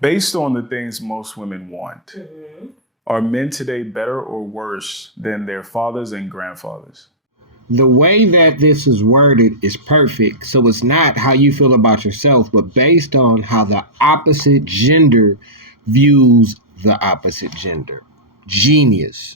Based on the things most women want, are men today better or worse than their fathers and grandfathers? The way that this is worded is perfect. So it's not how you feel about yourself, but based on how the opposite gender views the opposite gender. Genius.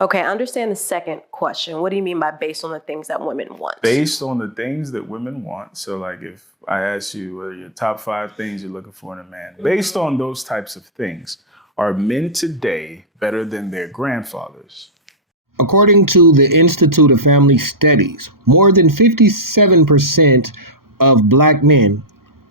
Okay, I understand the second question. What do you mean by based on the things that women want? Based on the things that women want. So like if I ask you what are your top 5 things you're looking for in a man, based on those types of things, are men today better than their grandfathers? According to the Institute of Family Studies, more than 57% of black men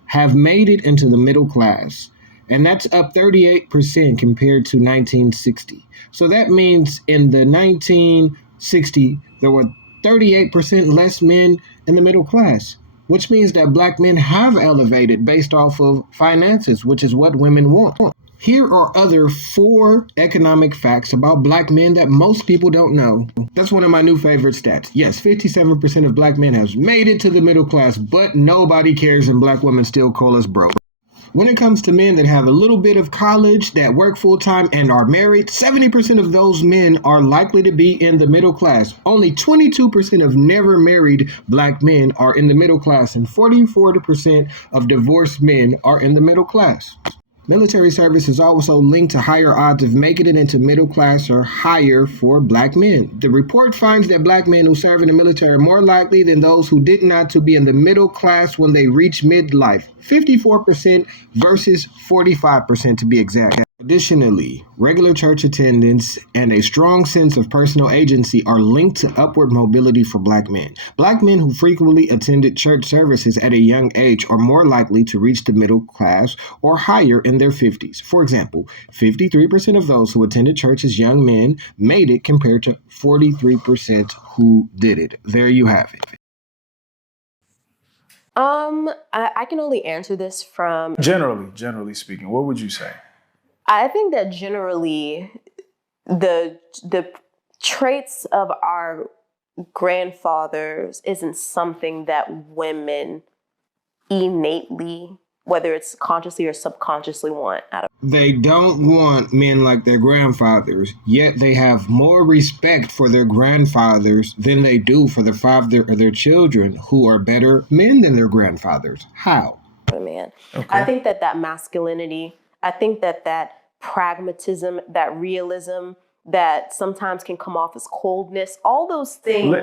have made it into the middle class, and that's up 38% compared to 1960. So that means in the 1960, there were 38% less men in the middle class, which means that black men have elevated based off of finances, which is what women want. Here are other 4 economic facts about black men that most people don't know. That's one of my new favorite stats. Yes, 57% of black men have made it to the middle class, but nobody cares and black women still call us broke. When it comes to men that have a little bit of college, that work full-time, and are married, 70% of those men are likely to be in the middle class. Only 22% of never married black men are in the middle class, and 44% of divorced men are in the middle class. Military service is also linked to higher odds of making it into middle class or higher for black men. The report finds that black men who serve in the military are more likely than those who did not to be in the middle class when they reach midlife. 54% versus 45% to be exact. Additionally, regular church attendance and a strong sense of personal agency are linked to upward mobility for black men. Black men who frequently attended church services at a young age are more likely to reach the middle class or higher in their 50s. For example, 53% of those who attended church as young men made it compared to 43% who did it. There you have it. I can only answer this from Generally speaking, what would you say? I think that generally the traits of our grandfathers isn't something that women innately, whether it's consciously or subconsciously, want out of. They don't want men like their grandfathers, yet they have more respect for their grandfathers than they do for the father of their children, who are better men than their grandfathers. How? Man, Okay. I think that masculinity, I think that pragmatism, that realism, that sometimes can come off as coldness, all those things.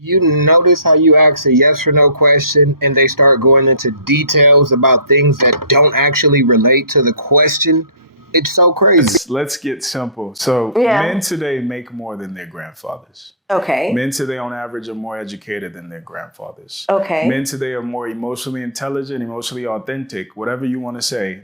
You notice how you ask a yes or no question and they start going into details about things that don't actually relate to the question? It's so crazy. Let's get simple. So men today make more than their grandfathers. Okay. Men today on average are more educated than their grandfathers. Okay. Men today are more emotionally intelligent, emotionally authentic, whatever you want to say.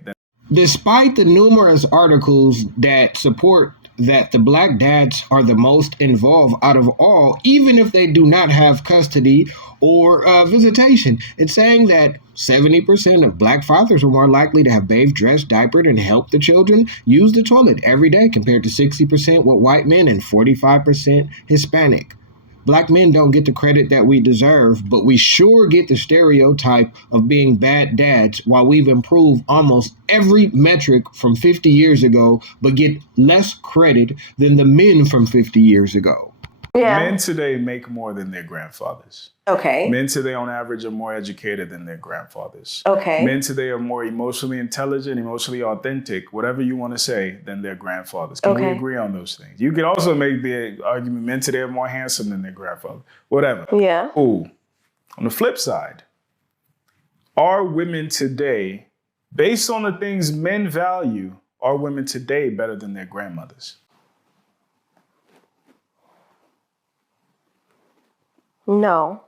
Despite the numerous articles that support that the black dads are the most involved out of all, even if they do not have custody or visitation, it's saying that 70% of black fathers are more likely to have bathed, dressed, diapered, and helped the children use the toilet every day, compared to 60% with white men and 45% Hispanic. Black men don't get the credit that we deserve, but we sure get the stereotype of being bad dads, while we've improved almost every metric from 50 years ago, but get less credit than the men from 50 years ago. Yeah. Men today make more than their grandfathers. Okay. Men today on average are more educated than their grandfathers. Okay. Men today are more emotionally intelligent, emotionally authentic, whatever you want to say, than their grandfathers. Can we agree on those things? You could also make the argument men today are more handsome than their grandfather. Whatever. Yeah. Cool. On the flip side, are women today, based on the things men value, are women today better than their grandmothers? No.